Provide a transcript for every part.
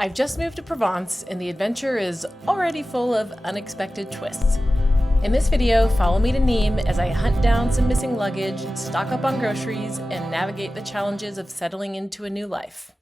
I've just moved to Provence and the adventure is already full of unexpected twists. In this video, follow me to Nîmes as I hunt down some missing luggage, stock up on groceries, and navigate the challenges of settling into a new life.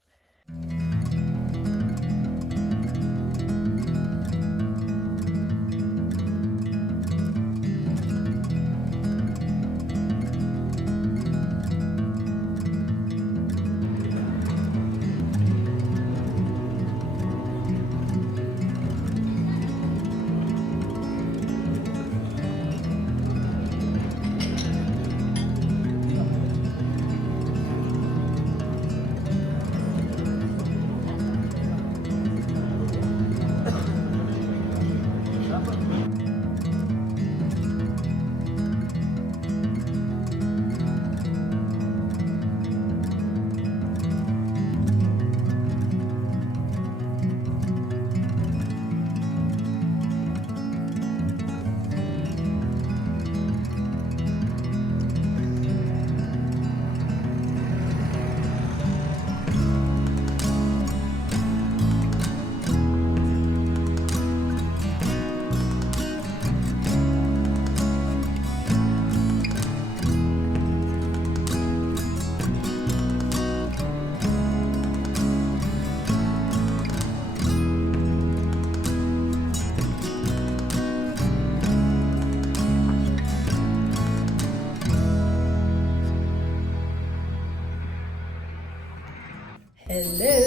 Hello.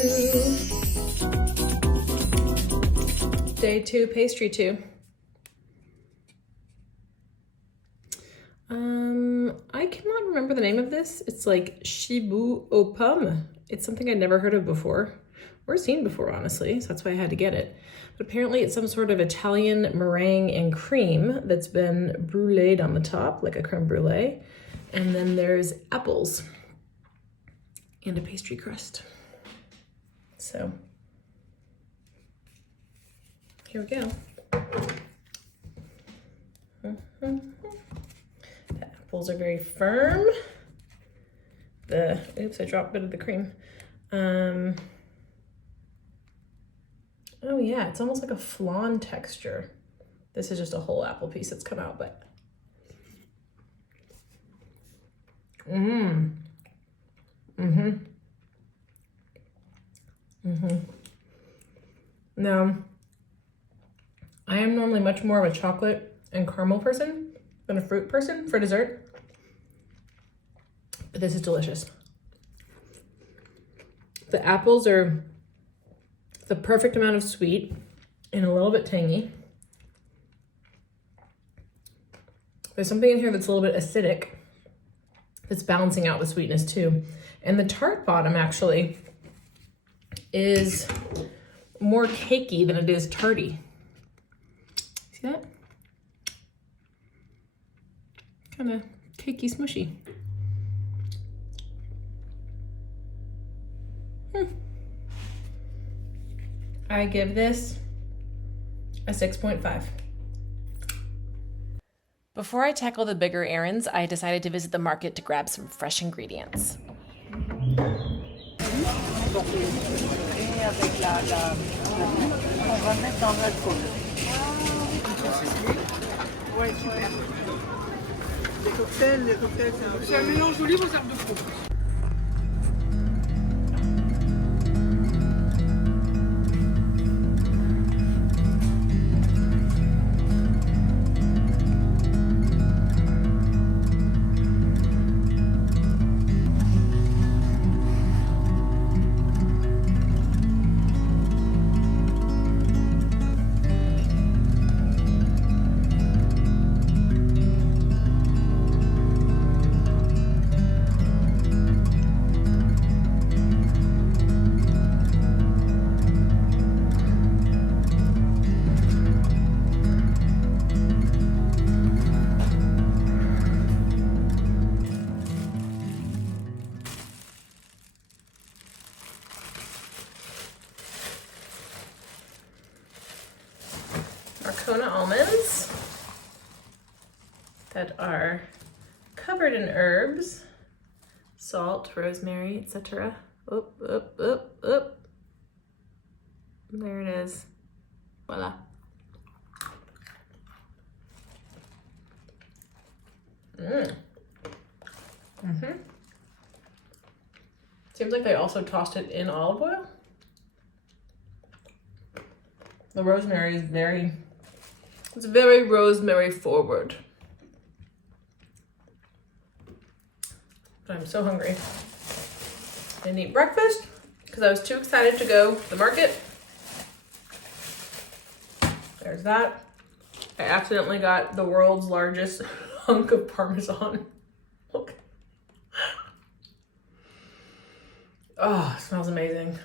Day 2, pastry 2. I cannot remember the name of this. It's like Chibou aux pommes. It's something I'd never heard of before or seen before, honestly, so that's why I had to get it. But apparently it's some sort of Italian meringue and cream that's been bruleed on the top, like a creme brulee. And then there's apples and a pastry crust. So here we go. The apples are very firm. Oops, I dropped a bit of the cream. Oh yeah, it's almost like a flan texture. This is just a whole apple piece that's come out, but Now, I am normally much more of a chocolate and caramel person than a fruit person for dessert, but this is delicious. The apples are the perfect amount of sweet and a little bit tangy. There's something in here that's a little bit acidic that's balancing out the sweetness too. And the tart bottom actually is more cakey than it is tarty. See that? Kind of cakey smushy. I give this a 6.5. Before I tackle the bigger errands, I decided to visit the market to grab some fresh ingredients. C'est un mélange d'olive aux herbes de fond. Kona almonds that are covered in herbs, salt, rosemary, etc. There it is. Voila. Seems like they also tossed it in olive oil. The rosemary is it's very rosemary forward. But I'm so hungry. I didn't eat breakfast because I was too excited to go to the market. There's that. I accidentally got the world's largest hunk of Parmesan. Look. Oh, it smells amazing.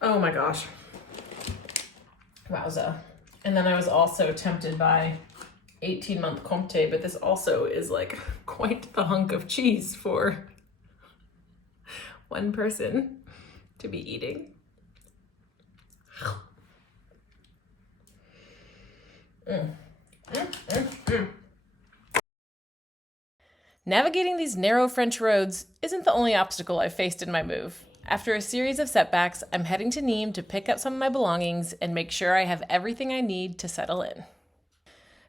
Oh my gosh. Wowza. And then I was also tempted by 18-month Comté, but this also is like quite the hunk of cheese for one person to be eating. Navigating these narrow French roads isn't the only obstacle I've faced in my move. After a series of setbacks, I'm heading to Nîmes to pick up some of my belongings and make sure I have everything I need to settle in.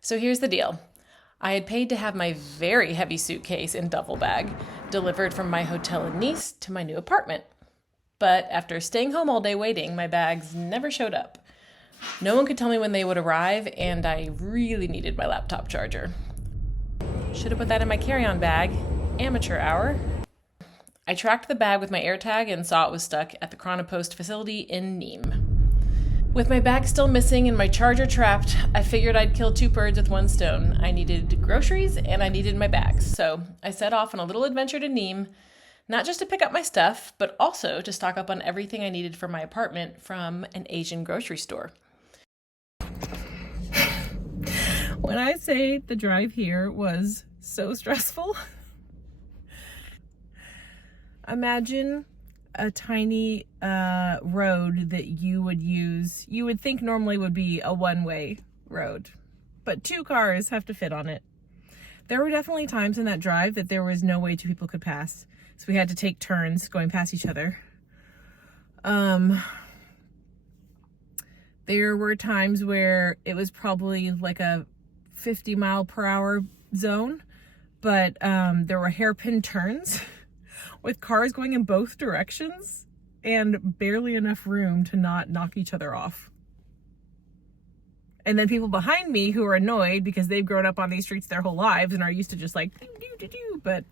So here's the deal. I had paid to have my very heavy suitcase and duffel bag delivered from my hotel in Nice to my new apartment. But after staying home all day waiting, my bags never showed up. No one could tell me when they would arrive, and I really needed my laptop charger. Should have put that in my carry-on bag. Amateur hour. I tracked the bag with my AirTag and saw it was stuck at the Chronopost facility in Nîmes. With my bag still missing and my charger trapped, I figured I'd kill two birds with one stone. I needed groceries and I needed my bags. So I set off on a little adventure to Nîmes, not just to pick up my stuff, but also to stock up on everything I needed for my apartment from an Asian grocery store. When I say the drive here was so stressful, imagine a tiny road that you would think normally would be a one-way road, but two cars have to fit on it. There were definitely times in that drive that there was no way two people could pass, so we had to take turns going past each other. There were times where it was probably like a 50-mile-per-hour zone, but there were hairpin turns with cars going in both directions and barely enough room to not knock each other off. And then people behind me who are annoyed because they've grown up on these streets their whole lives and are used to just like do, but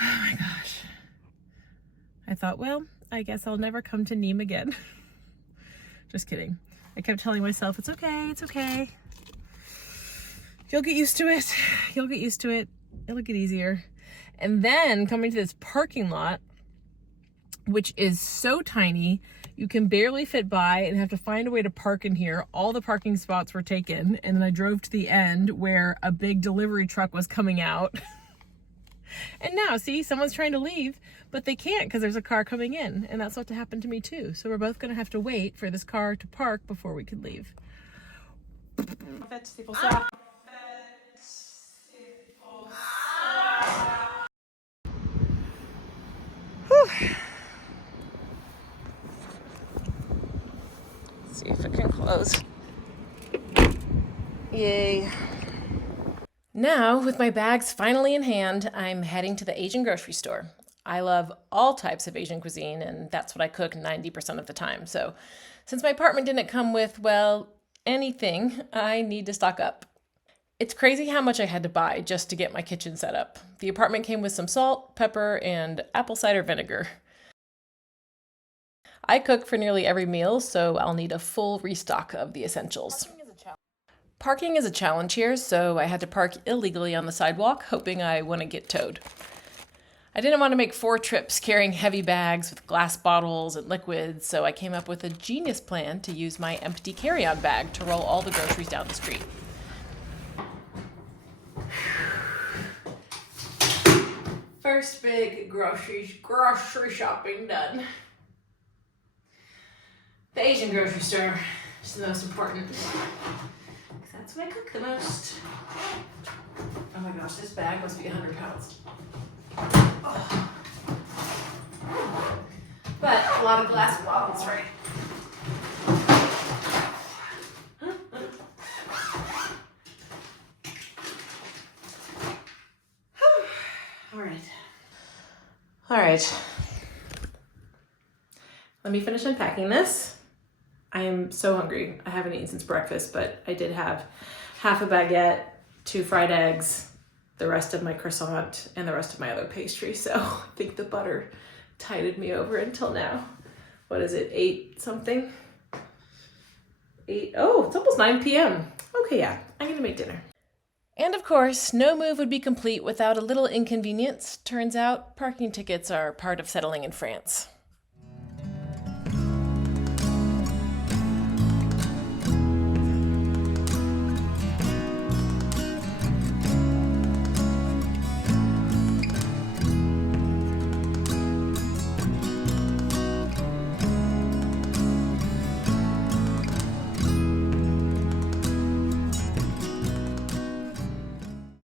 oh my gosh. I thought, well, I guess I'll never come to Nîmes again. Just kidding. I kept telling myself, it's okay, it's okay. You'll get used to it. You'll get used to it. It'll get easier. And then coming to this parking lot, which is so tiny, you can barely fit by and have to find a way to park in here. All the parking spots were taken. And then I drove to the end where a big delivery truck was coming out. And now, see, someone's trying to leave, but they can't because there's a car coming in. And that's what happened to me too. So we're both going to have to wait for this car to park before we can leave. See if it can close. Yay. Now, with my bags finally in hand, I'm heading to the Asian grocery store. I love all types of Asian cuisine, and that's what I cook 90% of the time. So, since my apartment didn't come with, well, anything, I need to stock up. It's crazy how much I had to buy just to get my kitchen set up. The apartment came with some salt, pepper, and apple cider vinegar. I cook for nearly every meal, so I'll need a full restock of the essentials. Parking is a challenge here, so I had to park illegally on the sidewalk, hoping I wouldn't get towed. I didn't want to make 4 trips carrying heavy bags with glass bottles and liquids, so I came up with a genius plan to use my empty carry-on bag to roll all the groceries down the street. First big grocery shopping done. The Asian grocery store is the most important. Because that's what I cook the most. Oh my gosh, this bag must be 100 pounds. Oh. But a lot of glass bottles, right? All right. Let me finish unpacking this. I am so hungry. I haven't eaten since breakfast, but I did have half a baguette, 2 fried eggs, the rest of my croissant, and the rest of my other pastry. So I think the butter tided me over until now. What is it, 8 something? 8, oh, it's almost 9 p.m. Okay, yeah, I'm gonna make dinner. And of course, no move would be complete without a little inconvenience. Turns out, parking tickets are part of settling in France.